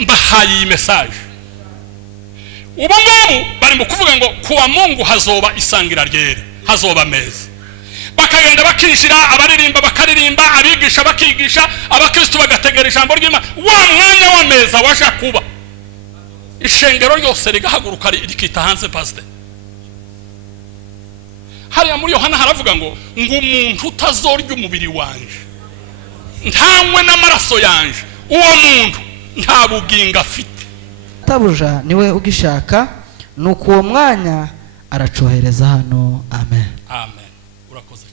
mbahaye iyi message. Ubu ngubu bari mu kuvuga ngo kuwa Mungu hazoba isangira ryera, hazoba meza. Bakagenda bakinjira, abaririmba bakaririmba, abigisha bakigisha, abakristo bagategera ijambo ry'Imana. Wa mwanya wa meza washa kuba ishengero yose rigahaguruka rikita hanze pastor. Hariya muri Yohana haravuga ngo umuntu utazorya umubiri wanje ntanywe n'amaraso yanje, uwo muntu nta bugingo afite. Tabuja niwe ugishaka, nuko uwo mwanya aracohereza hano. Amen. Amen. Urakoze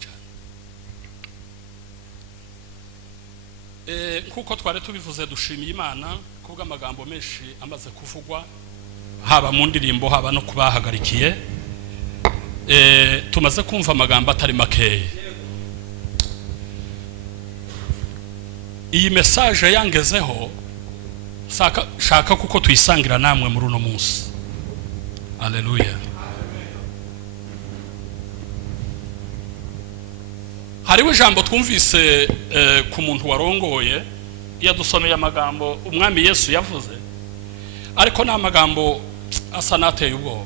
cyane. Kuko twari tubivuze, dushimiye Imana kubwa amagambo menshi amaze kuvugwa, haba mu ndirimbo haba no kubahagarikiye. Tumaze kumva amagambo atari makeya. Iyi message yangezeho shaka kuko tuyisangira namwe muri uno munsi. Haleluya. Hariho ijambo twumvise ku muntu warongoye yadusomeye amagambo umwami Yesu yavuze, ariko na amagambo asa nateye ubwoba.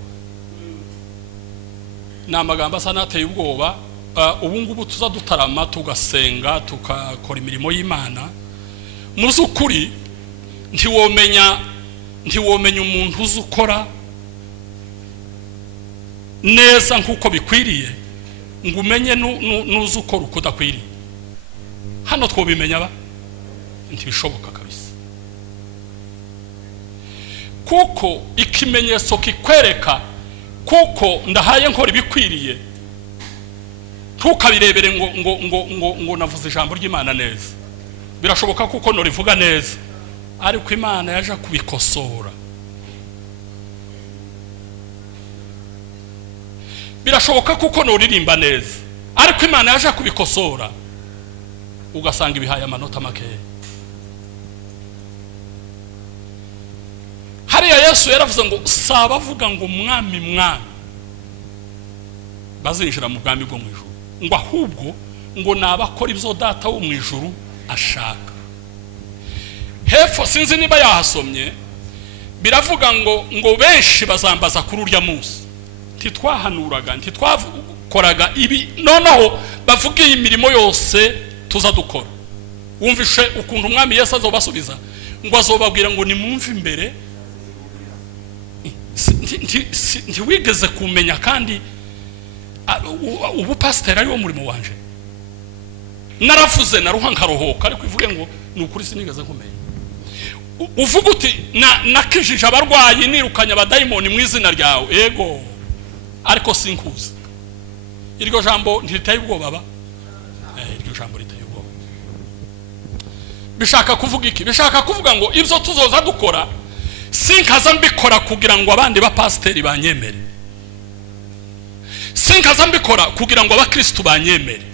Na amagambo asa nateye ubwoba. Ubu ngubu tuza dutarama tugasenga tukakora imirimo y'Imana, muzi ukuri ntiwomenya umuntu uzukora neza nkuko bikwiriye ngo umenye n'uzukora uko udakwiriye. Hano twobimenya ba ntibishoboka kabisa, kuko ikimenyetso kikwereka kuko ndahaye nkora ibikwiriye, tukabirebere ngo navuze ijambo ry'Imana neza. Birashoboka kuko norivuga neza, ariko Imana yaje kubikosora. Birashoboka kuko noririmba neza, ariko Imana yaje kubikosora, ugasanga ibihaye amanota makeya. Hariya Yesu yaravuze ngo saba avuga ngo mwami bazinjira mu bwami bwo mu ijuru, ngo ahubwo ngo nabakora ibyo data wo mu ijuru ashaka. Hepfo sinzi niba yahasomye, biravuga ngo benshi bazambaza kuri urya munsi, ntitwahanuraga ntitwakoraga ibi, noneho bavuga iyi mirimo yose tuza dukora. Wumvishe ukuntu umwami Yesu azobasubiza ngo azobabwira ngo nimumve imbere. Ntiwigeze kumenya kandi ubu pastor ari wo murimo wanje. Naravuze naruha nkarohoka, ariko ivuge ngo ni ukuri sinigeze kumenya. Uvuga uti nakijije abarwayi nirukanya abadayimoni mu izina ryawe, ego, ariko sinkuzi. Iryo jambo ntiriteye ubwoba ba? Iryo jambo riteye ubwoba. Bishaka kuvuga iki? Bishaka kuvuga ngo ibyo tuzoza dukora sinkaza mbikora kugira ngo abandi ba pasiteri banyemere, sinkaza mbikora kugira ngo abakristo banyemere.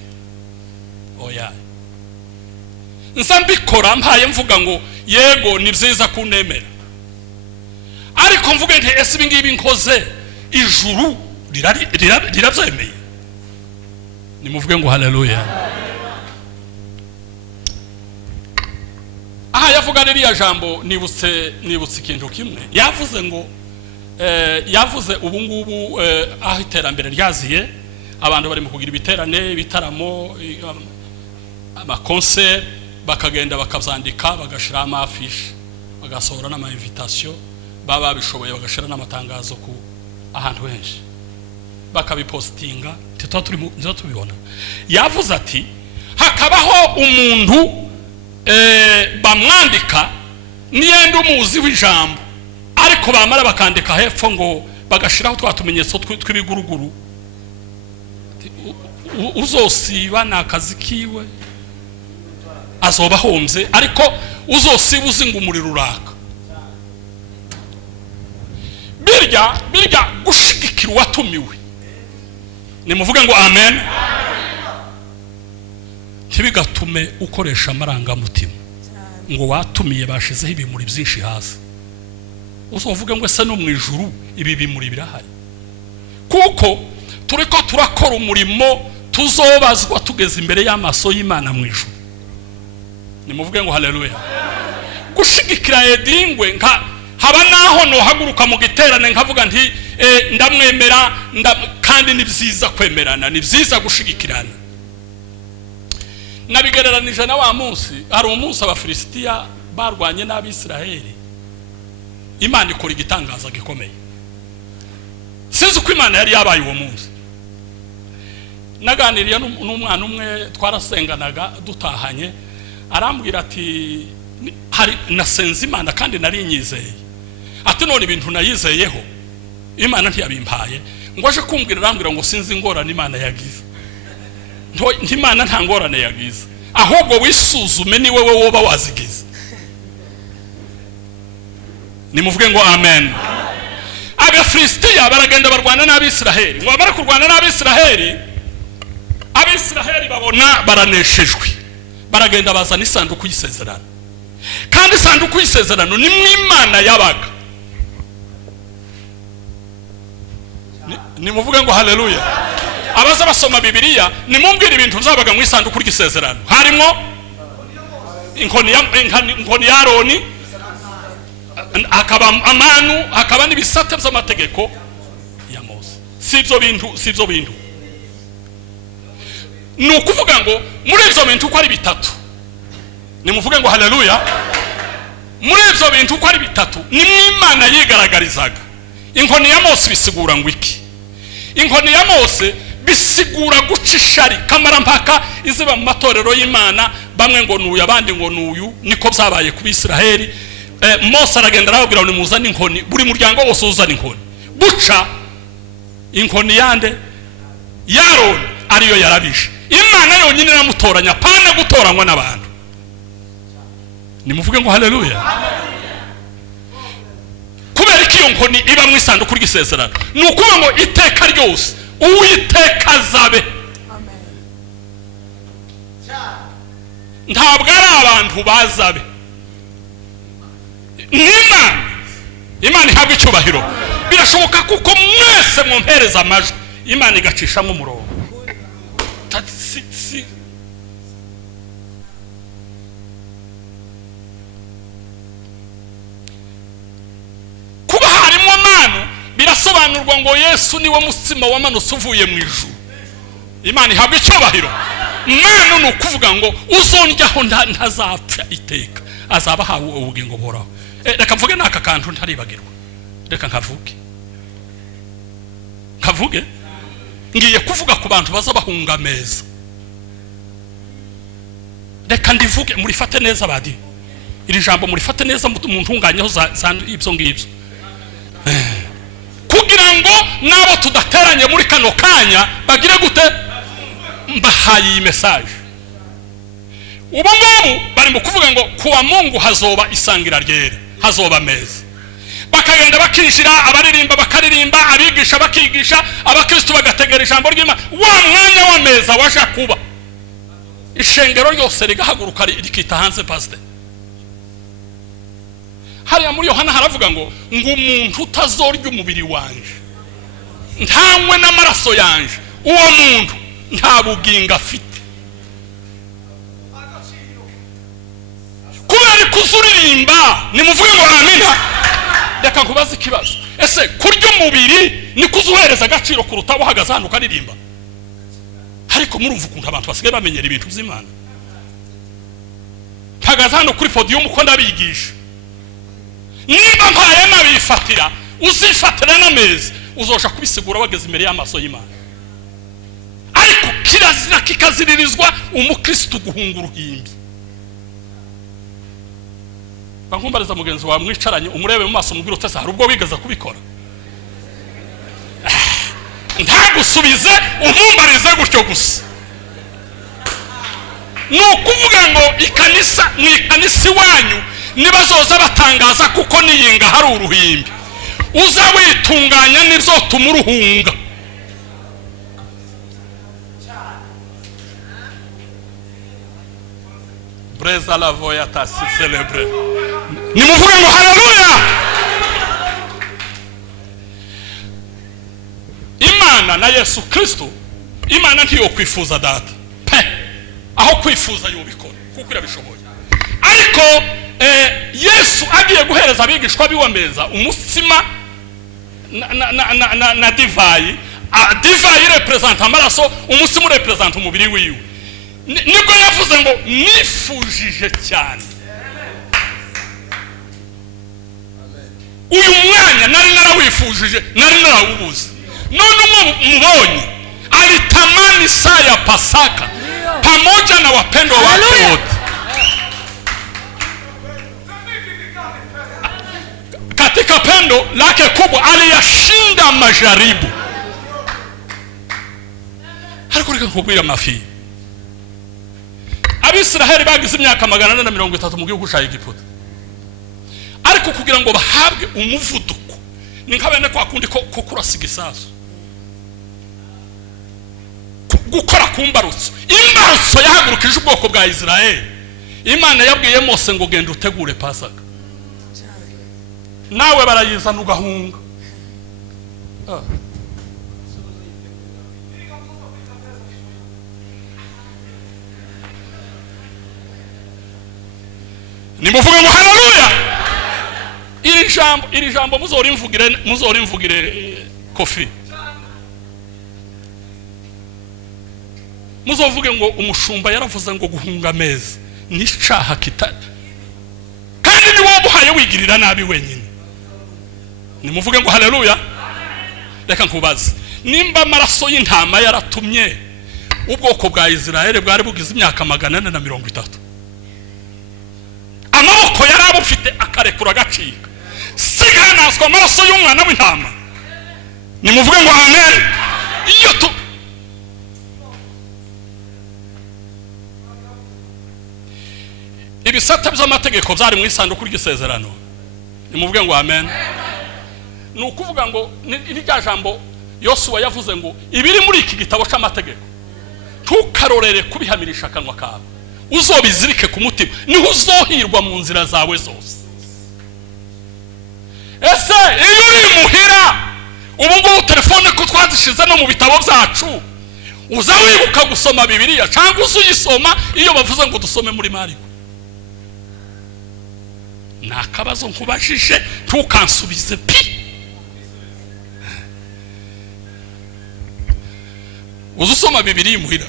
Oya, nza mbikora mpaye mvuga ngo yego ni byiza kunemera, ariko mvuge nti ese ibi ngibi nkoze ijuru rirabyemeye. Nimuvuge ngo haleluya. Aha yavuga ririya jambo nibutse ikintu kimwe. Yavuze ngo yavuze ubu ngubu aho iterambere ryaziye, abantu bari mu kugira ibiterane, ibitaramo, amakonser, bakagenda bakazandika, bagashira amafishi, bagasohora n'ama invitation, baba bishoboye bagashira n'amatangazo ku ahantu henshi, bakabipostinga, nzo tubibona. Yavuze ati hakabaho umuntu bamwandika niyenda umuzi w'ijambo, ariko bamara bakandika hepfo ngo bagashiraho twatumenyetso tw'ibiguruguru, uzosiba nakazi kiwe azoba hombye, ariko uzosiba uzinga umuriro uraka. Birya gushigikira uwatumiwe. Nimuvuge ngo amen. Ntibigatume ukoresha amarangamutima ngo watumiye bashizeho ibimuri byinshi hasi, uzovuge ngo ese no mu ijuru ibi bimuri birahari, kuko turiko turakora umurimo tuzobazwa tugeze imbere y'amaso y'Imana mu ijuru. Nimuvuge ngo haleluya. gushigikira Edingwe haba naho no haguruka mu giterane nkavuga nti ndamwemera kandi ni byiza kwemerana, ni byiza gushigikirana. Nabigereranije na wa munsi, hari umunsi abafilisitiya barwanye n'Abisiraheli, Imana ikora igitangaza gikomeye. Sinzi uko Imana yari yabaye uwo munsi. Naganiriye n'umwana umwe twarasenganaga dutahanye, arambwira ati hari nasenze Imana kandi nari nyizeye. Ati none ibintu nayizeyeho Imana ntiyabimpaye, ngo aje kumbwira arambwira ngo sinzi ingorane Imana yagize. Imana nta ngorane yagize, ahubwo wisuzume ni wewe woba wazigize. Nimuvuge ngo amen. Abafilisitiya baragenda barwana n'Abisiraheli, ngo bamara kurwana n'Abisiraheli, Abisiraheli babona baraneshejwe, baragenda bazana isanduku y'isezerano. Kandi isanduku y'isezerano ni Imana yabaga. Nimuvuge ngo haleluya. Abaza basoma Bibiliya nimumbwira ibintu byabaga mu isanduku y'isezerano. Harimo inkoni ya Aroni, hakaba amanu, hakaba n'ibisate by'amategeko ya Mose. Sibyo bintu. Ni ukuvuga ngo muri ibyo bintu uko ari bitatu, nimuvuge ngo haleluya, muri ibyo bintu uko ari bitatu ni Imana yigaragarizaga. Inkoni ya Mose bisigura ngo iki? Inkoni ya Mose bisigura guca ishari, kamara mpaka iziba mu matorero y'Imana, bamwe ngo nuyu abandi ngo nuyu. Niko byabaye ku Bisiraheli. Mose aragenda arababwira ngo nimuzane inkoni, buri muryango wose uzana inkoni. Buca inkoni yande y'Aroni ariyo yarabishe. Imana yonyine iramutoranya, pana gutoranywa n'abantu. Nimuvuge ngo haleluya. Kubera iki iyo nkoni iba mu isanduku y'isezerano? Ni ukuvuga ngo iteka ryose Uwiteka azabe. Ntabwo ari abantu bazabe, Imana ihabwa icyubahiro. Birashoboka kuko mwese mumpereza amajwi, Imana igacishamo umurongo. Kuba harimo amanu birasobanurwa ngo Yesu niwe mutsima wamanutse uvuye mu ijuru. Imana ihabwa icyubahiro. Manu ni ukuvuga ngo uzonjyaho ntazapfa iteka, azaba hawe ubugingo buhoraho. Reka mvuge n'aka kantu ntaribagirwa. Reka nkavuge ngiye kuvuga ku bantu baza bahunga meza. Reka ndivuge murifate neza badi. Iri jambo murifate neza muntunganyeho ibyo ngibyo, kugira ngo nabo tudateranye muri kano kanya bagire gute? Mbahaye iyi message. Ubu ngubu bari mu kuvuga ngo kuwa Mungu hazoba isangira ryera, hazoba meza. Bakagenda bakishira, abaririmba bakaririmba, abigisha bakigisha, abakristo bagategera ijambo ry'Imana. Wa mwanya wa meza washa kuba ishengero ryose rigahaguruka rikita hanze pastor. Hariya muri Yohana haravuga ngo umuntu utazorya umubiri wanje ntanywe n'amaraso yanje, uwo muntu nta bugingo afite. Kubera kuzuririmba nimuvuge ngo amina. Reka nkubaze ikibazo, ese kurya umubiri ni kuzuhereza agaciro kuruta uhagaze hano ukaririmba? Ariko murumva ukuntu abantu basigaye bamenyera ibintu by'Imana. Hagaze hano kuri podium uko ndabigisha, niba mpaye nabifatira uzifatira n'amezi, uzosha kubisigura wageze imbere y'amaso y'Imana. Ariko kirazira kikaziririzwa umukristo guhunga uruhimbi. Bankumbariza mugenzi wawe mwicaranye umurebe mu maso mubwira utese hari ubwo wigaza kubikora? Ntagusubize umumbarize gutyo gusa. Ni ukuvuga ngo ikanisa mwikanisi wanyu nibazoza batangaza kuko niyinga hari uruhimbi, uza witunganya nibyo tumuruhunga. Breza la voya tasi celebre. Nimuvuge ngo haleluya. Imana na Yesu Kristo, Imana ntiyo kwifuza data pe, aho kwifuza yobikora kuko irabishoboye. Ariko Yesu agiye guhereza abigishwa biwameza umutsima na divayi. Divayi representa amaraso, umutsima representa umubiri wiwe. Nibwo yavuze ngo nifujije cyane uyu mwanya, nari narawifujije, nari narawubuze, none mubonye. Alitamani saa ya Pasaka pamoja na wapendwa wake wote. Katika pendo lake kubwa aliyashinda majaribu. Ariko reka nkubwira mafi, Abisiraheli bagize imyaka 430 mu gihugu cya Egiputa, ariko kugira ngo bahabwe umuvuduko ni nkabene kwa kundi ko kurasiga isasu, gukora kumbarutso. Imbarutso yahagurukije ubwoko bwa Israeli. Imana yabwiye Mose ngo genda utegure Pasaka, nawe barayizana ugahunga. Nimuvuge ngo haleluya. Iri jambo muzorimvugire Kofi. Muzovuge ngo umushumba yaravuze ngo guhunga ameza ni cyaha kitari, kandi ni wowe uhaye wigirira nabi wenyine. Nimuvuge ngo haleluya. Reka nkubaze, nimba amaraso y'intama yaratumye ubwoko bwa Israeli bwari bugize imyaka 430, amaboko yarabufite akarekura gacika, siganazwa amaraso y'umwana w'intama. Nimuvuge ngo amen. Iyo ibisata by'amategeko byari mu isanduku ry'isezerano. Nimuvuge ngo amen. Nukuvuga ngo irya jambo Yosuwa yavuze ngo ibiri muri iki gitabo cy'amategeko ntukarorere kubihamirisha akanwa kawe, uzobizirike ku mutima, niho uzohirwa mu nzira zawe zose. Ese iyo uri muhira ubu ngubu telefone ko twazishize no mu bitabo byacu, uza wibuka gusoma Bibiliya cyangwa uzuyisoma iyo bavuze ngo dusome muri Mariko? Nakabazo nkubajije ntukansubize pi. Uzusoma Bibiliya muhira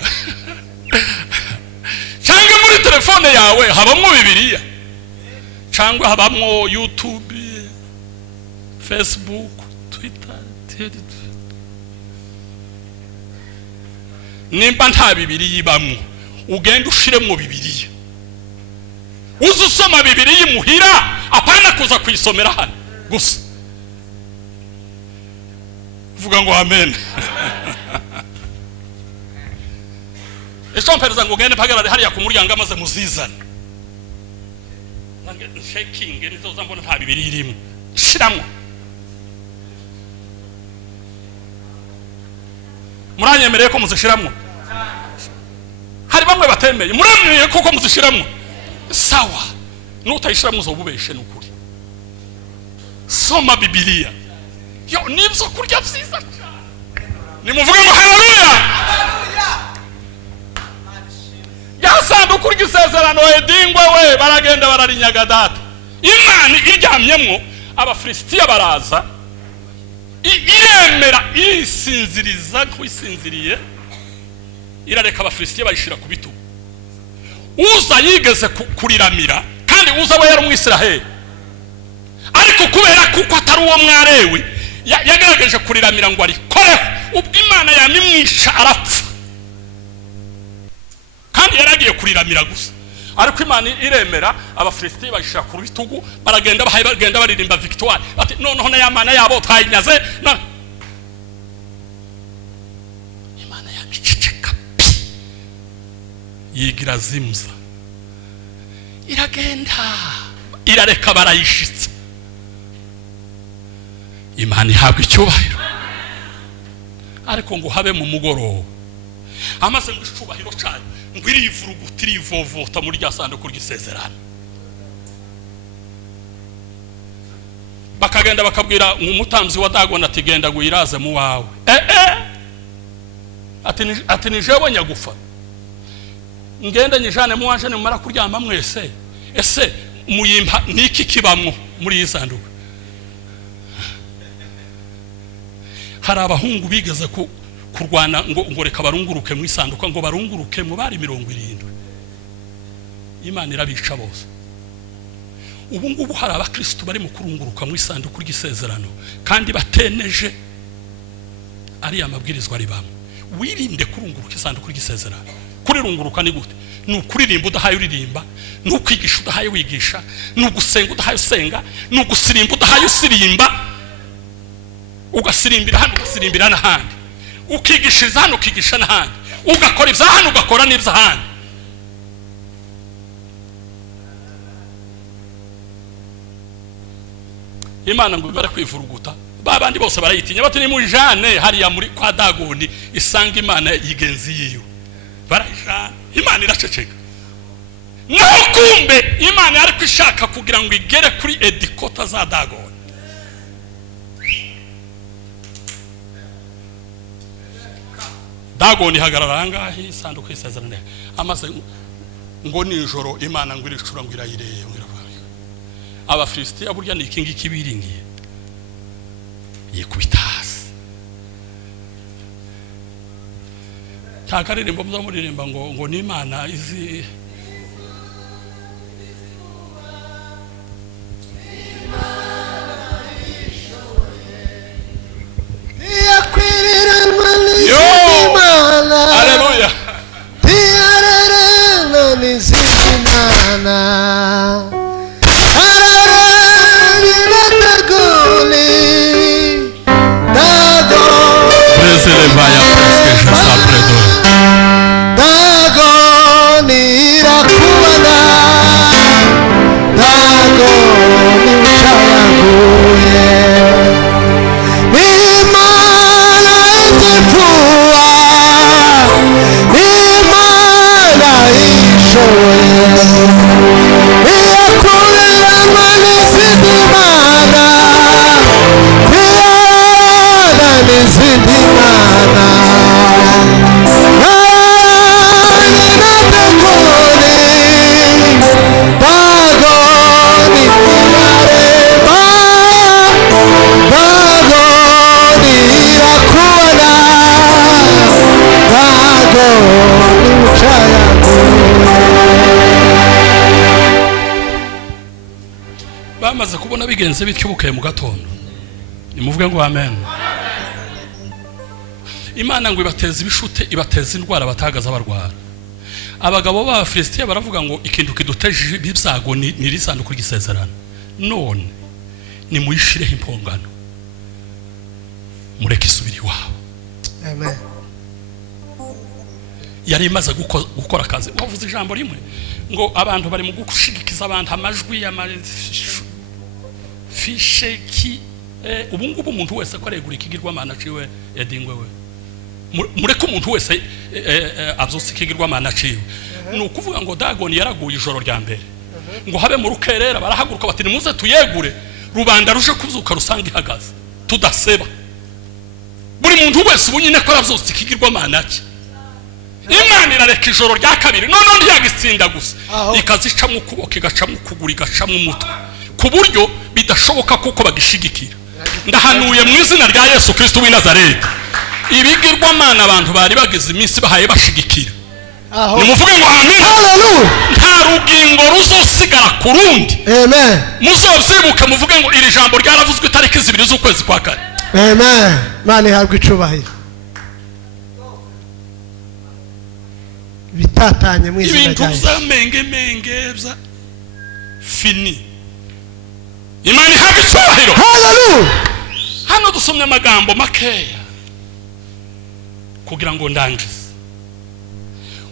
cyangwa muri telefone yawe habamo Bibiliya, cyangwa habamo YouTube, Facebook, Twitter. Nimba nta Bibiliya ibamo, ugenda ushiremo Bibiliya. Uzusoma Bibiliya muhira, apana kuza kuyisomera hano gusa. Vuga ngo amen. Eshompereza ngo ngende mpagarare hariya ku muryango amaze muzizana. Nange shaking nizo zambona nta Bibiliya irimo. Shiramo. Muranyemereye ko muzishiramo? Hari bamwe batemeye. Muramye koko muzishiramo? Sawa. Nutayishiramo uzobubeshe n'ukuri. Soma Bibiliya. Yo nibyo kurya byiza. Nimuvuge ngo haleluya. Yasanduku ry'isezerano edingwe we baragenda bararinyaga data. Imana iryamyemo Abafilisitiya baraza, iremera isinziriza kwisinziriye, irareka Abafilisitiya bayishira ku bitugu. Uza yigeze kuriramira kandi uza we yari umwisiraheli, ariko kubera kuko atari uwo mwarewe yagaragaje kuriramira ngo arikoreho, ubwo Imana yamimwisha arapfa, kandi yaragiye kuriramira gusa. Ariko Imana iremera Abafilisitiya bayishira ku bitugu, baragenda bagenda baririmba victoire, ati noneho na Imana yabo twayinyaze. Imana yakiceceka yigira zimza, iragenda irareka barayishitse. Imana ihabwa icyubahiro. Ariko ngo habe mu mugoroba amaze ngo icyubahiro cyane ngo irivuruguta irivovota muri rya sanduku ry'isezerano. Bakagenda bakabwira umutamzi wa Dagoni ati genda guyiraze mu wawe. Ati nijewe nyagufa, ngenda nyijane mu wanje nimara kuryama mwese. Ese muyimpa niki kibamwo muri iyi sanduku. Hari abahungu bigeze kurwana ngo reka barunguruke mu isanduka, ngo barunguruke mu bari 70. Imana irabica bose. Ubu ngubu hari abakristo bari mu kurunguruka mu isanduku ry'isezerano kandi bateneje ari amabwirizwa ari bamwe. Wirinde kurunguruka isanduku ry'isezerano. Kurirunguruka ni gute? Ni ukuririmba udahaye uririmba, ni ukwigisha udahaye wigisha, ni ugusenga udahaye usenga, ni ugusirimba udahaye usirimba, ugasirimbira hano ugasirimbira n'ahandi, ukigishiriza hano ukigisha n'ahandi, ugakora ibya hano ugakora n'iby'ahandi. Imana ngo ibara kwivuruguta, babandi bose barayitinya bati ni mujane hariya muri kwa Dagoni isanga Imana yigenzi yiyo. Barajana, Imana iraceceka. Naho kumbe Imana yari kwishaka kugira ngo igere kuri edikota za Dagoni. Dagoni hagarara ngaho isanduku y'isezerano amaze ngo nijoro Imana ngo iricura ngo irayireye ngo iravuga. Abafilisitiya burya ni ikingi kibiringiye yikubita hasi. Takaririmbo muzamuririmba ngo ni Imana izi Haleluya. Tiararana nizinana. Ararani natagoli. Dagoni. Presele vaya preske jasa predo. Dagoni irakuana. Dagoni uchayaguye. Imana itefua. Imana ishoye. Iyakurira manizidimana. Iyana nizidimana. Ayani nategoni. Dagoni irarema. Dagoni irakuana. Dagoni uchayaguye. Bamaze kubona bigenze bityo bukaye mu gatondo. Nimuvuge ngo amen. Imana ngo ibateza ibishute, ibateza indwara batagaza barwara. Abagabo b'Abafilisitiya baravuga ngo ikintu kiduteje bibyago ni risanduku ry'isezerano. None ni muyishireho impongano. Mureke isubiri iwabo. Amen. Yari imaze gukora akazi. Wavuze ijambo rimwe ngo abantu bari mu gushigikiza abantu amajwi ya fisheki. Ubu ngubu umuntu wese akoregura ikigirwamana ciwe yadingwe we. Mureke umuntu wese abyose ikigirwamana ciwe. Ni ukuvuga ngo Dagoni yaraguye ijoro rya mbere. Ngo habe mu rukerera barahaguruka bati nimuze tuyegure, rubanda ruje kuzuka rusanga ihagaze tudaseba. Buri muntu wese ubunyine ko arabyose ikigirwamana cye. Imana irareka ijoro rya kabiri none ntiyagitsinda gusa, ikazicamo ukuboko igacamo ukuguru igacamo umutwe ku buryo bidashoboka kuko bagishigikira. Ndahanuye mu izina rya Yesu Kristo w'i Nazareti, ibigirwamana abantu bari bagize iminsi bahaye bashigikira. Nimuvuge ngo amen. Hallelujah. Nta rugingo ruzosigara ku rundi. Amen. Muzobyibuka muvuge ngo iri jambo ryaravuzwe itariki 2 z'ukwezi kwa kane. Amen. Mani ihabwe icubahiro. Bitatanye mu izina rya Ibintu Yesu. by'amenge bya fini. Imana ihabwe icubahiro. Hallelujah. Hano dusomye amagambo makeya kugira ngo ndangize.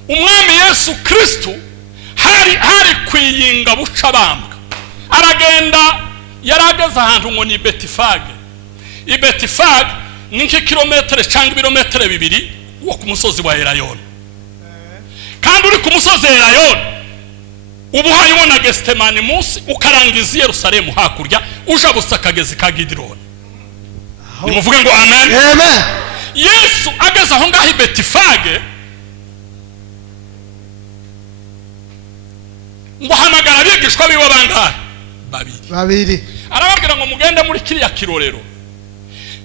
Umwami Yesu Kristo hari kwiyinga buca bambwa. Aragenda yarageze ahantu ngo ni Betifage. I Betifage ni kilometero cyangwa ibirometero 2 wo ku musozi wa Elayono. Kandi uri ku musozi wa Elayono ubu hayibona Getsemani munsi ukarangiza Yerusalemu hakurya uja busakagezi ka Gidironi. Nimuvuge ngo amen. Amen. Yesu ageze aho ngaho I Betifage ngo hamagara abigishwa biwe bangahe? babiri. Arababwira ngo mugende muri kiriya kirorero,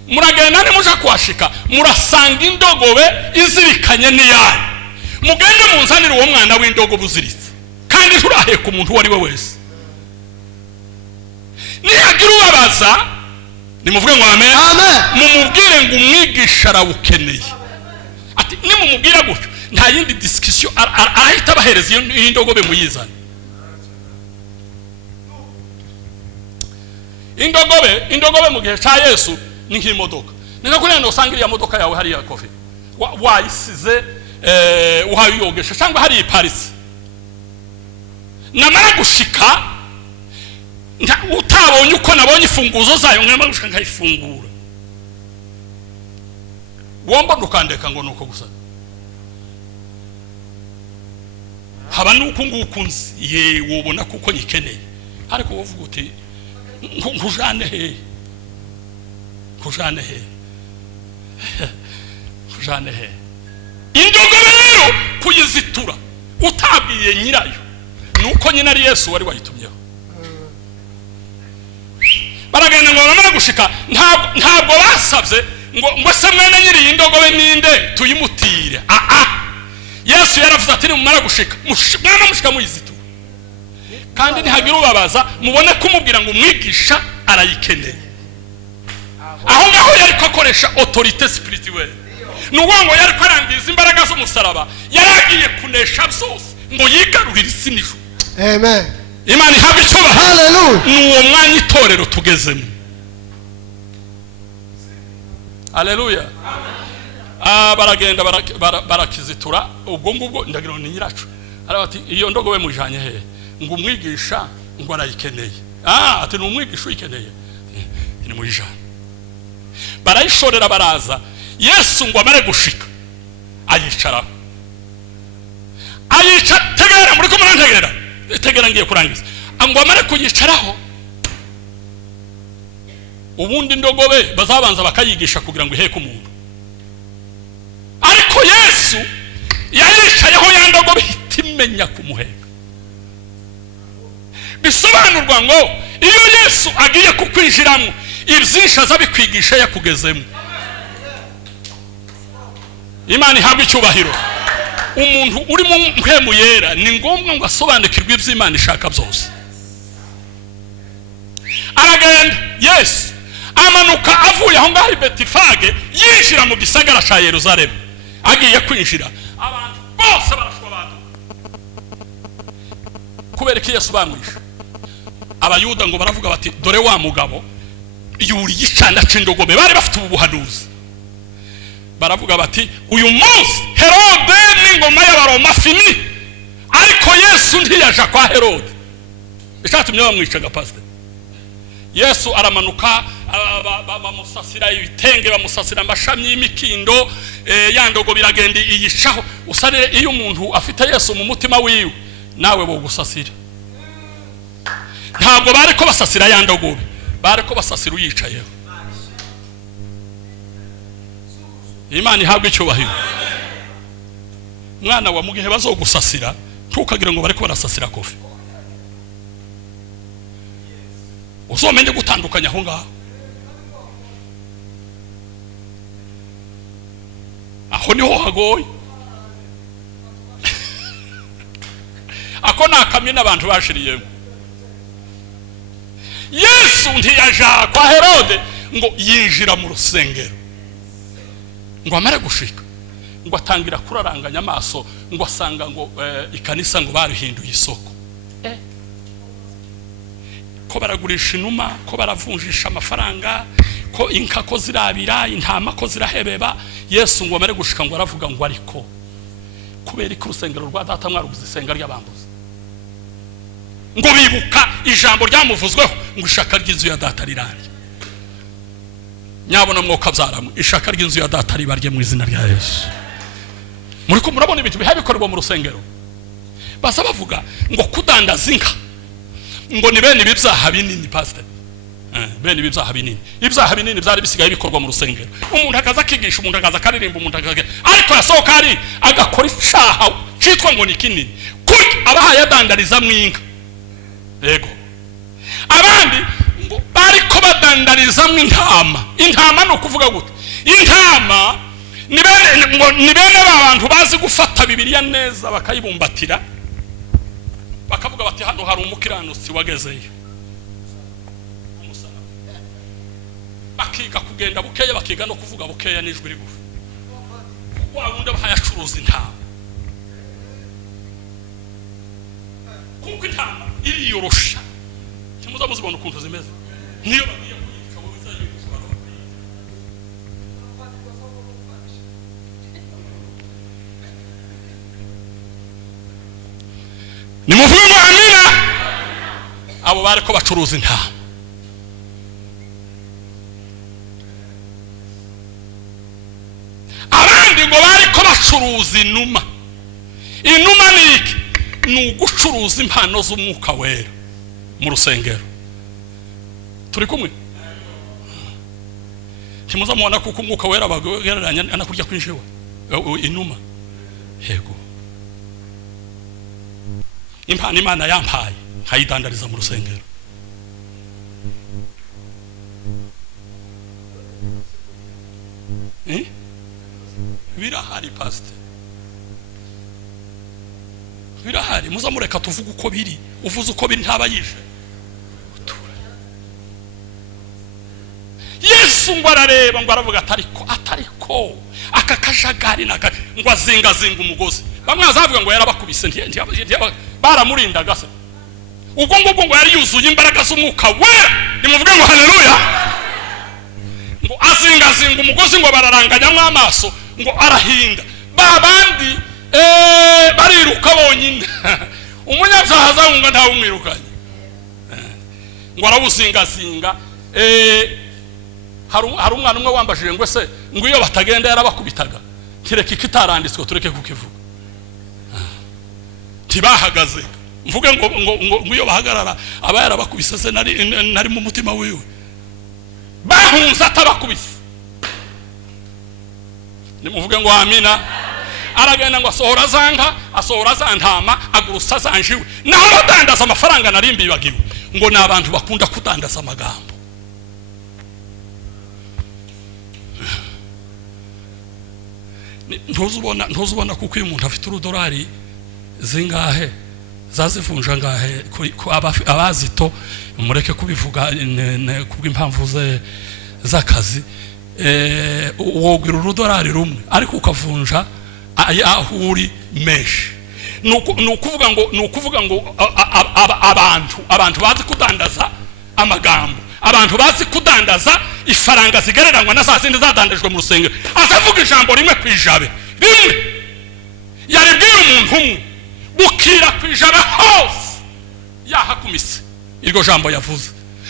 muragenda nimuja kuhashika murasanga indogobe izirikanye n'iyayo, mugende munzanire uwo mwana w'indogobe uziritse kandi turaheka umuntu uwo ari we wese. Nihagira ubabaza nimuvuge ngo amen. Mumubwire ngo umwigisha arawukeneye. Ati nimumubwira gutyo nta yindi discussion arahita abahereza iyo ndogobe muyizana. Indogobe mu gihe cya Yesu ni nk'imodoka. Niko kuri no usanga iriya modoka yawe hari ya kofi wayisize uhayogesha cyangwa hari iparitse, namara gushika utabonye uko nabonye ifunguzo zayo mwema gushika nkayifungura, womba dukandeka ngo nuko gusa haba nuko ngukunzi ye wobona kuko nyikeneye, ariko wovuga uti nkujane he indogobe rero kuyizitura utabwiye nyirayo nuko nyina ari Yesu wari wayitumyeho. Baragenda ngo bamara gushika ntabwo basabye ngo se mwene nyiri indogobe ninde tuyimutire. Yesu yaravuze ati nimumara gushika mwana mushika muyizitura, kandi ntihagira ubabaza mubone kumubwira ngo umwigisha arayikeneye. Aho ngaho yari akoresha autorité spirituelle, nuko ngo yari kwarangiza imbaraga z'umusaraba, yaragiye kunesha byose ngo yigarurire isi n'ijuru. Amen. Imana ihabwe icyubahiro. Hallelujah. Nuwo mwanya itorero tugezemo. Hallelujah. Baragenda barakizitura, ubwo ngubwo ndagira ni nyiracu arabati iyo ndogobe mujanye he ngo umwigisha ngo arayikeneye. Ati ni umwigisha uyikeneye ni mujana. Barayishorera baraza, Yesu ngo amare gushika ayicara tegera muri ko tegera ngiye kurangiza, ngo amare kuyicaraho ubundi ndogobe bazabanza bakayigisha kugira ngo iheke umuntu. Ariko Yesu yayicayeho ya ndogobe itimenya kumuheka. Bisobanurwa ngo iyo Yesu agiye kukwinjiramo ibyinshi azabikwigisha yakugezemo. Imana ihabwe icyubahiro. Umuntu uri mu mpemu yera ni ngombwa ngo asobanukirwe iby'Imana ishaka byose. Aragenda Yesu amanuka avuye aho ngaho i Betifage yinjira mu gisagara cya Yerusalemu. Agiye kwinjira abantu bose barashwa abantu kubera ko Yesu bamwisha. Abayuda ngo baravuga bati dore wa mugabo yuri yicanda c'indogobe, bari bafite ubuhanuzi. Baravuga bati uyu munsi Herode n'ingoma y'Abaroma fini, ariko Yesu ntiyaja kwa Herode. Ishatumye bamwicaga pastor. Yesu aramanuka bamusasira ibitenge, bamusasira amashami y'imikindo, yandogo biragenda iyicaho. Usare iyo umuntu afite Yesu mu mutima wiwe nawe bo gusasira. Ntabwo bari ko basasira yandogo, bari ko basasira uyicayeho. Imana ihabwe icyubahiro. Mwana wa mugihe bazogusasira ntukagira ngo bari ko barasasira kofi. Uzomenye gutandukanya aho ngaho. Aho niho hagoye. Ako nakamye n'abantu bashiriyemo. Yesu ntiyaja kwa Herode ngo yinjira mu rusengero, ngo amare gushika ngo atangira kuraranganya amaso, ngo asanga ngo ikanisa ngo barihinduye isoko. Ko baragurisha inuma, ko baravunjisha amafaranga, ko inka ko zirabira, intama ko zirahebeba. Yesu ngo amare gushika ngo aravuga ngo ariko kubera ko urusengero rwa data mwaruguze isenga ry'abambuzi, ngo bibuka ijambo ryamuvuzweho ngo ishaka ry'inzu ya data rirarye. Nyabona mwoka byaramu ishaka ry'inzu ya data ribarye mu izina rya Yesu. Muri ko murabona ibintu bihabikorwa mu rusengero, basa bavuga ngo kudandaza inka ngo ni bene ibyaha binini pastor. Bene ibyaha binini, ibyaha binini byari bisigaye bikorwa mu rusengero. Umuntu akaza kigisha, umuntu akaza karirimba, umuntu akaza ariko yasohoka ari agakora icaha citwa ngo ni kinini, kuko abahaye adandariza mwinka yego abandi ngo bariko badandarizamwe intama no kuvuga gute intama ni bene abantu bazi gufata Bibiliya neza bakayibumbatira bakavuga bati hano hari umukiranutsi wagezeyo bakiga kugenda bukeya bakiga no kuvuga bukeya n'ijwi rigufi wa wundi bahayacuruza intama kuko intama iriyorosha kimuza muzibona ukuntu zimeze niyo bagiye kuyica wowe uzayigushwa ni muvuge ngo amina abo bariko bacuruza intama abandi ngo bariko bacuruza inuma ni iki ni ugucuruza impano z'umwuka wera mu rusengero turi kumwe kimuza mubona kuko umwuka wera bagereranya anakurya kwinjewe inuma yego impano Imana yampaye nkayidandariza mu rusengero birahari pastor birahari muza mureka tuvuga uko biri uvuze uko biri ntaba yije Yesu ngo arareba ngo aravuga atariko aka kajagari ngo azinga umugozi bamwe azavuga ngo yarabakubise baramurindaga se ubwo ngo yari yuzuye imbaraga z'umwuka wera nimuvuge ngo haleluya ngo azinga umugozi ngo bararanganyamo amaso ngo arahinda babandi bariruka bonyine umunyabyaha azahunga ntawe umwirukanye ngo arawuzingazinga hari umwana umwe wambajije ngo se ngo iyo batagenda yarabakubitaga tireke kitaranditswe tureke kukivuga tibahagaze mvuge ngo iyo bahagarara aba yarabakubise se nari mu mutima wiwe bahunze atabakubise nimuvuge ngo amina aragenda ngo asohora za ntama agurusa zanjiwe naho badandaza amafaranga narimbi bagiwe ngo ni abantu bakunda kudandaza amagambo ntuzubona kuko uyu muntu afite urudorari zingahe zazivunja ngahe abazito mureke kubivuga kubw'impamvu z'akazi wogira urudorari rumwe ariko ukavunja ayahuri menshi nukuvuga ngo abantu bazi kudandaza amagambo abantu bazi kudandaza ifaranga zigereranywa na zindi zadandajwe mu rusengero azavuga ijambo rimwe kwijabe rimwe yaribwiye umuntu umwe bukira kwijabe hose yahakumise iryo jambo yavuze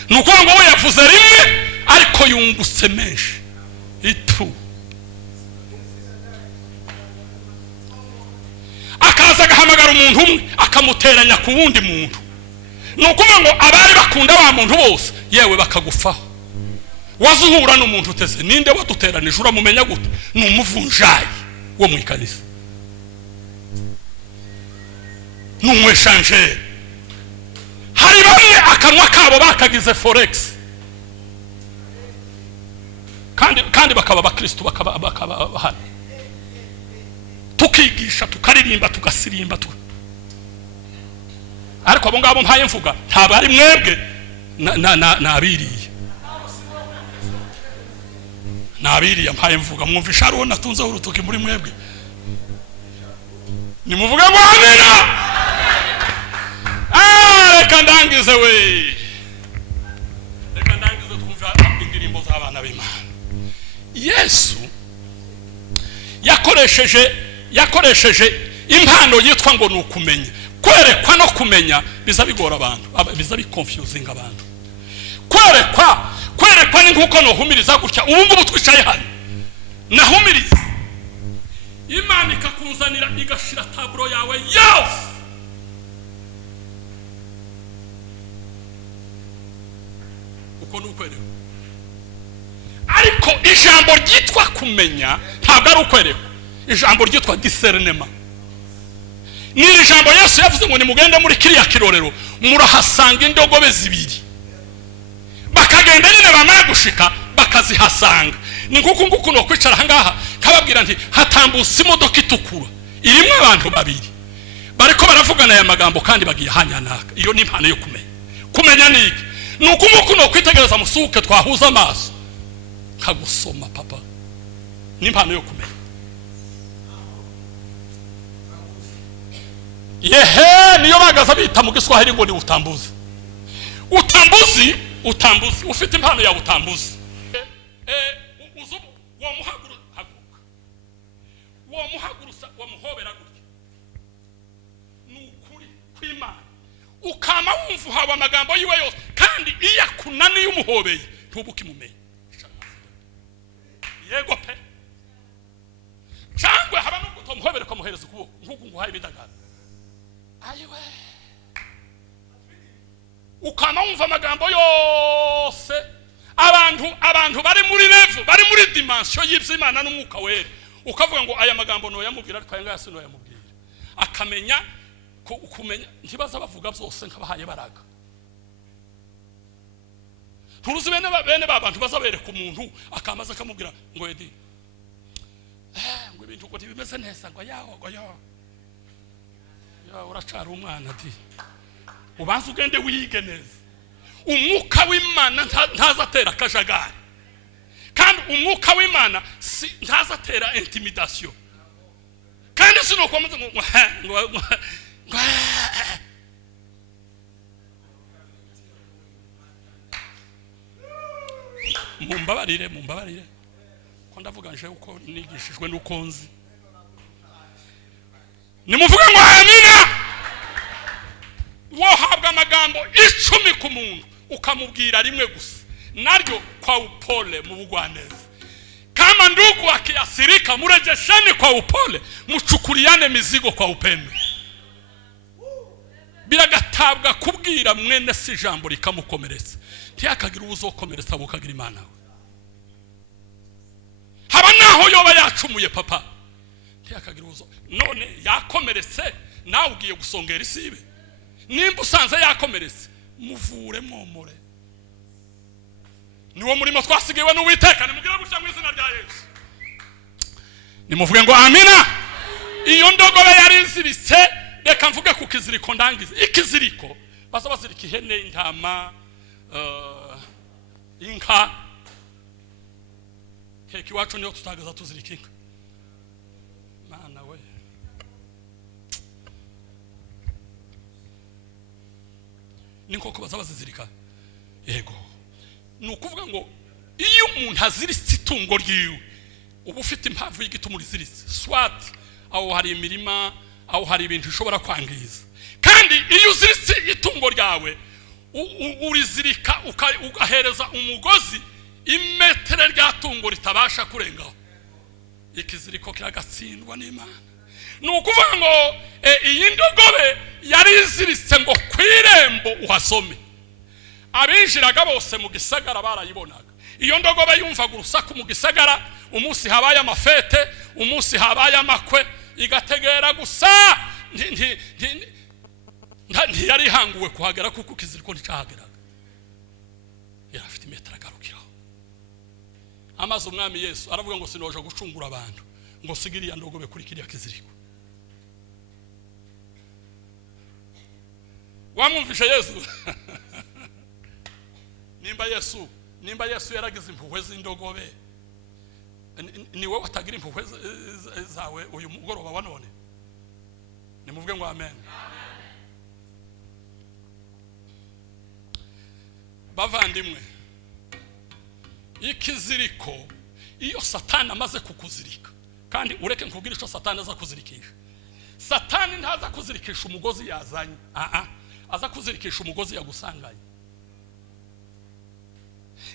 nuko ngo we yavuze rimwe ariko yungutse menshi itu akaza gahamagara umuntu umwe akamuteranya ku wundi muntu nuko ngo abari bakunda wa muntu bose yewe bakagufaho wazuhura n'umuntu uteze ninde waduteranije uramumenya gute ni umuvunjayi wo mu ikanisa n'umweshanjeri hari bamwe akanwa kabo bakagize forex kandi bakaba abakristo bakaba hano tukigisha tukaririmba tugasirimba ariko abo ngabo mpaye mvuga ntabwo ari mwebwe nabiriye mpaye mvuga mwumvisha ari natunzeho urutoki muri mwebwe nimuvuge ngo amina reka ndangize twumva indirimbo z'abana b'Imana Yesu yakoresheje impano yitwa ngo ni ukumenya kwerekwa no kumenya biza bigora abantu biza biconfusing abantu kwerekwa ni nkuko nohumiriza gutya ubu ngubu twicaye hano nahumiriza Imana ikakuzanira igashira taburo yawe yose uko nukwerekwa ariko ijambo ryitwa kumenya ntabwo ari ukwerekwa ijambo ryitwa discernement n'iri jambo Yesu yavuze ngo nimugende muri kiriya kirorero murahasanga indogobe zibiri, bakagenda nyine bamara gushika bakazihasanga. Ni nguku no kwicara hangaha kababwira nti hatambutse imodoka itukura irimo abantu babiri bariko baravugana aya magambo kandi bagiye hanyanaka. Iyo ni impano yo kumenya niki nuko nguku no kwitegereza musuke twahuza amaso kagusoma papa, ni impano yo kumenya. Yehe niyo bagaza bita mu Giswahili ngo ni utambuzi. Utambuzi ufite impano ya utambuzi. Uzubu wa muhaguru haguruka, wa muhagurusa wa muhobera gutya nukuri kw'Imana ukama wumva hawa amagambo yiwe yose kandi iya kunani y'umuhobeye ntubuki mumenye. Yego pe cyangwa haba no gutomuhobera ko muhereza kuboko nkuko nguhaye bidagara. Ayiwe ukama wumva amagambo yose abantu bari muri level, bari muri dimension y'Imana n'umwuka wera, ukavuga ngo aya magambo no yamubwira ariko aya ngasi no yamubwira, akamenya kumenya ntibaza bavuga byose nkabahaye baraga. Turuzi bene babantu bazabereka umuntu akamaza akamubwira ngo edi ngo ibintu ngo bimeze neza ngo yaho uracara umwana ati ubanza ugende wige neza. Umwuka w'Imana ntazatera akajagari, kandi umwuka w'Imana ntazatera intimidation, kandi sino kwamaze ngo mumbabarire ko ndavuga nje uko nigishijwe nuko nzi. Nimuvuga ngo amina. Wohabwa amagambo 10 ku muntu ukamubwira rimwe gusa, naryo kwa upole mu bugwaneza. Kama ndugu akiasirika murejesheni kwa upole, muchukuriane mizigo kwa upendo. Biragatabwa kubwira mwene si jambo rikamukomeretsa, ntiyakagira ubuzokomeretsa bukagira Imana we. Haba naho yoba yacumuye papa, ntiyakagira ubuzo none yakomeretse nawe ugiye gusongera isibe. Nimba usanze yakomeretse muvure mwomore. Niwo murimo twasigiwe n'Uwiteka, nimugira gutya mu izina rya Yesu. Nimuvuge ngo amina. Iyo ndogobe yari nziritse, reka mvuge ku kiziriko ndangize. Ikiziriko bazirika ihene, intama, inka. Heki wacu niyo tutagaza tuzirika inka. Mana we. Ninkoko bazabazirika. Yego. Nukuvuga ngo iyo umuntu aziritse itungo ryiwe uba ufite impamvu y'igituma uriziritse. Swat aho hari imirima, aho hari ibintu ushobora kwangiza. Kandi iyo uziritse itungo ryawe urizirika ugahereza umugozi imetere rya tungo ritabasha kurengaho, ikiziriko kiragatsindwa n'Imana. Nukuvuga ngo iyi ndogobe yari iziritse ngo kwirembo uhasome. Abinjiraga bose mu gisagara barayibonaga. Iyo ndogobe yumvaga urusaku mu gisagara, umunsi habaye amafete, umunsi habaye amakwe, igategera gusa ntiyari hanguwe kuhagera kuko kiziriko nticahageraga. Yari afite imetero agarukiraho. Amaze umwami Yesu aravuga ngo sinoje gucungura abantu ngo sigiriya ndogobe kuri kiriya kiziriko. Wamwumvishe Yesu? Nimba Yesu yaragize impuhwe z'indogobe, ni wowe watagira impuhwe zawe uyu mugoroba wa none? Nimuvuge ngo amen. Bavandimwe, ikiziriko iyo Satani amaze kukuzirika, kandi ureke nkubwire icyo Satani aza kuzirikisha. Satani ntaza kuzirikisha umugozi yazanye, aza kuzirikisha umugozi yagusanganye.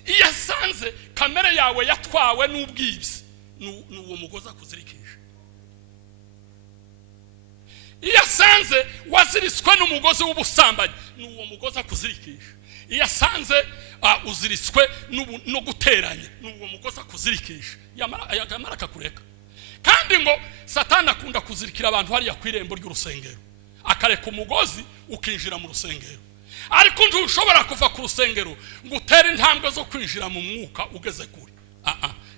Iyo asanze kamere yawe yatwawe n'ubwibyi, n'uwo mugozi akuzirikisha. Iyo asanze waziritswe n'umugozi w'ubusambanyi, n'uwo mugozi akuzirikisha. Iyo asanze uziritswe no guteranya, n'uwo mugozi akuzirikisha. Yamara akakureka. Kandi ngo Satani akunda kuzirikira abantu hariya ku irembo ry'urusengero. akareka umugozi ukinjira mu rusengero. Ariko ntushobora kuva ku rusengero ngo utere intambwe zo kwinjira mu mwuka ugeze kure.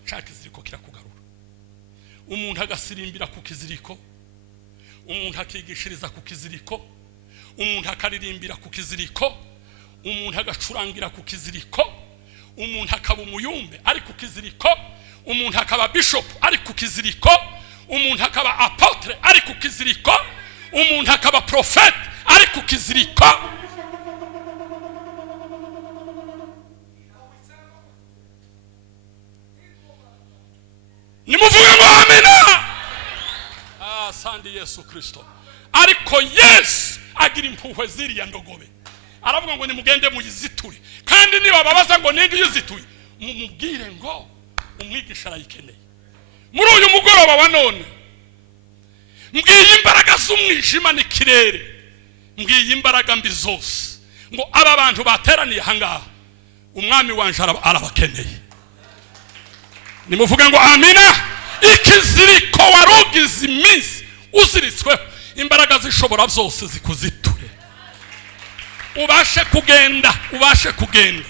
Shaka iziriko kirakugarura. Umuntu agasirimbira ku kiziriko, umuntu akigishiriza ku kiziriko, umuntu akaririmbira ku kiziriko, umuntu agacurangira ku kiziriko, umuntu akaba umuyumbe ari ku kiziriko, umuntu akaba bishop ari ku kiziriko, umuntu akaba apotre ari ku kiziriko, umuntu akaba prophet ari ku kiziriko. Nimuvuge ngo amina. Sandi Yesu Kristo. Ariko Yesu agira impuhwe ziriya ndogobe. Aravuga ngo nimugende muyiziture. Kandi niba babaza ngo ninde yizituye, mumubwire ngo umwigisha arayikeneye. Muri uyu mugoroba wa none, mbwiye imbaraga z'umwijima n'ikirere, mbwiye imbaraga mbi zose ngo aba bantu bateraniye ahangaha, umwami wanje arabakeneye. Nimuvuge ngo amina. Ikiziriko warugize iminsi uziritswe, imbaraga zishobora zose zikuziture, ubashe kugenda.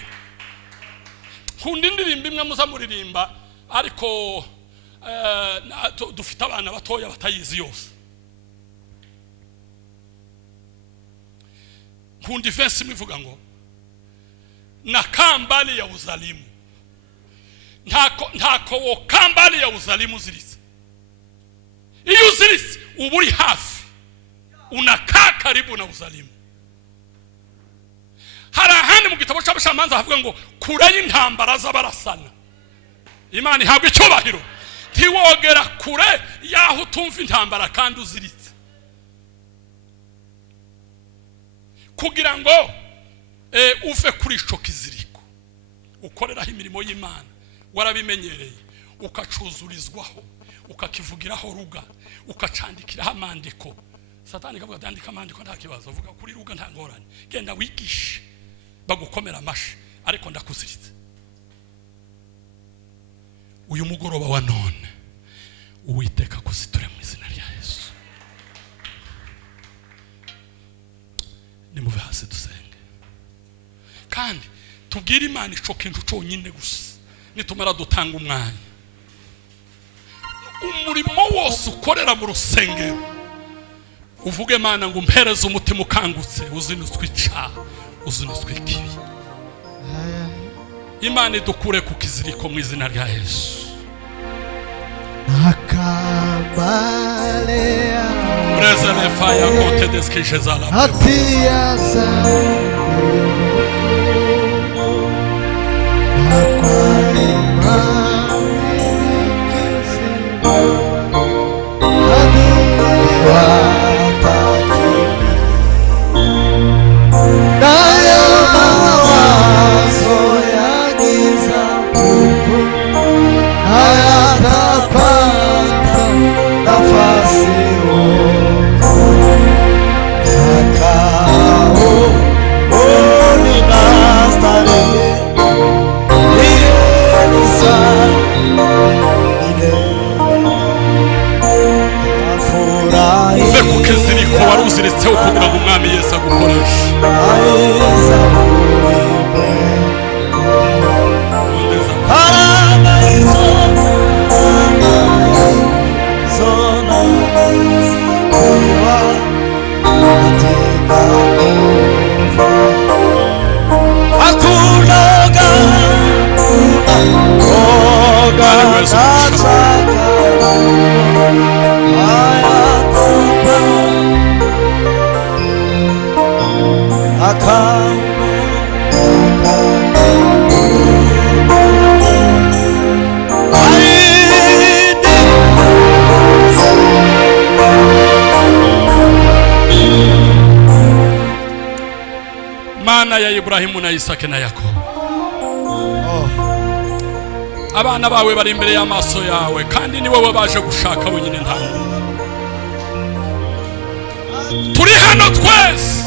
Kundi ndirimba imwe muza muririmba, ariko dufite abana batoya batayizi yose. Kundi verse ivuga ngo na kambali ya uzalimu, ntako wo kambali ya uzalimu ziritse. Iyo uziritse uba uri hafi, unakaa karibu na uzalimu. Hari ahandi mu gitabo cy'abashamanza havuga ngo kure y'intambara z'abarasana Imana ihabwa icyubahiro. Ntiwogera kure yaho utumva intambara kandi uziritse, kugira ngo uve kuri ico kiziriko ukoreraho imirimo y'Imana. Warabimenyereye ukacuzurizwaho, ukakivugiraho ruga, ukacandikiraho amandiko. Satani kavuga dandika amandiko nta kibazo, uvuga kuri ruga nta ngorane, genda wigishe bagukomera amashi, ariko ndakuziritse. Uyu mugoroba wa none Uwiteka kuziture mu izina rya Yesu. Nimuve hasi dusenge, kandi tubwire Imana ico kintu cyonyine gusa. Nitumara dutanga umwanya, umurimo wose ukorera mu rusengero, uvuge Imana ngo mpereze umutima ukangutse, uzinutswe icyaha, uzinutswe ikibi. Imana idukure ku kiziriko mu izina rya Yesu. Akabalea Prezele faya kote deskije zala Atiasa waruziritse kugira ngo umwami Yesu agukoreshe. Mana ya Ibrahimu na Isaka na Yakobo, abana bawe bari imbere y'amaso yawe, kandi ni wowe baje gushaka wenyine nta wundi. Turi hano twese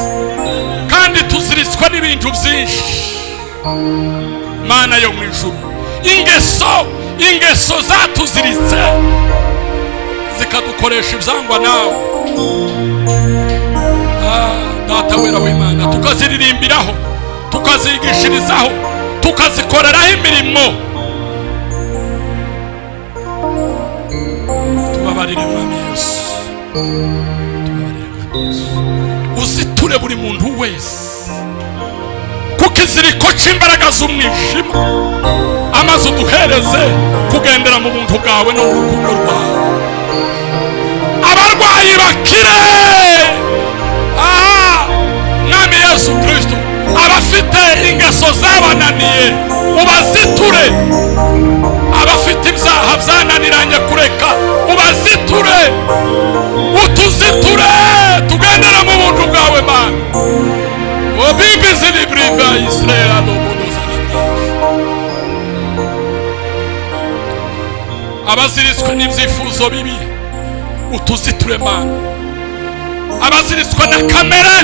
kandi tuziritswe n'ibintu byinshi. Mana yo mu ijuru, ingeso zatuziritse zikadukoresha ibyangwa nawe. data wera w'Imana, tukaziririmbiraho, tukazigishirizaho, tukazikoreraho imirimo. Tubabarire Mwami Yesu, tubabarire Mwami Yesu, uziture buri muntu wese kuko iziriko c'imbaraga z'umwijima, amaze uduhereze kugendera mu buntu bwawe no mu rukundo rwawe. Abarwayi bakire, Mwami Yesu Kristo, abafite ingeso zabananiye ubaziture, abafite ibyaha byananiranye kureka ubaziture, utuziture tugendera mu buntu bwawe Mana. Obibi zilibriva Israel alobodo zanabra, abaziritswe n'ibyifuzo bibi utuziture Mana, abaziritswe na kamere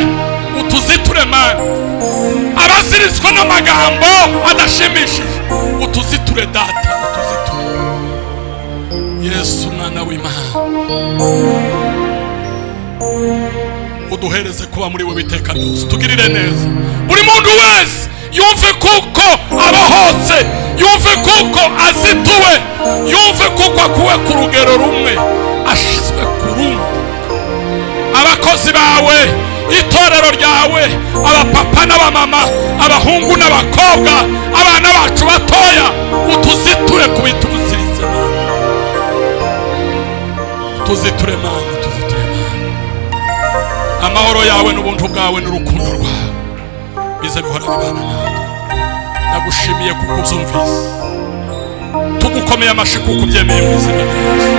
utuziture Mana, abaziritswe n'amagambo adashimishije utuziture data, utuziture Yesu Mwana w'Imana. Uduhereze kuba muri wowe iteka ryose, tugirire neza buri muntu wese, yumve kuko abohotse, yumve kuko azituwe, yumve kuko akuwe ku rugero rumwe, ashizwe ku rundi. Abakozi bawe, itorero ryawe, abapapa n'abamama, abahungu n'abakobwa, abana bacu batoya, utuziture kubituziritse Mana, utuziture Mana, utuziture Mana. Amahoro yawe n'ubuntu bwawe n'urukundo rwawe bize bihora bibana natwe. Nagushimiye kuko ubyumvise, tugukomeye amashyi kuko ubyemeye mu izina rya Yesu.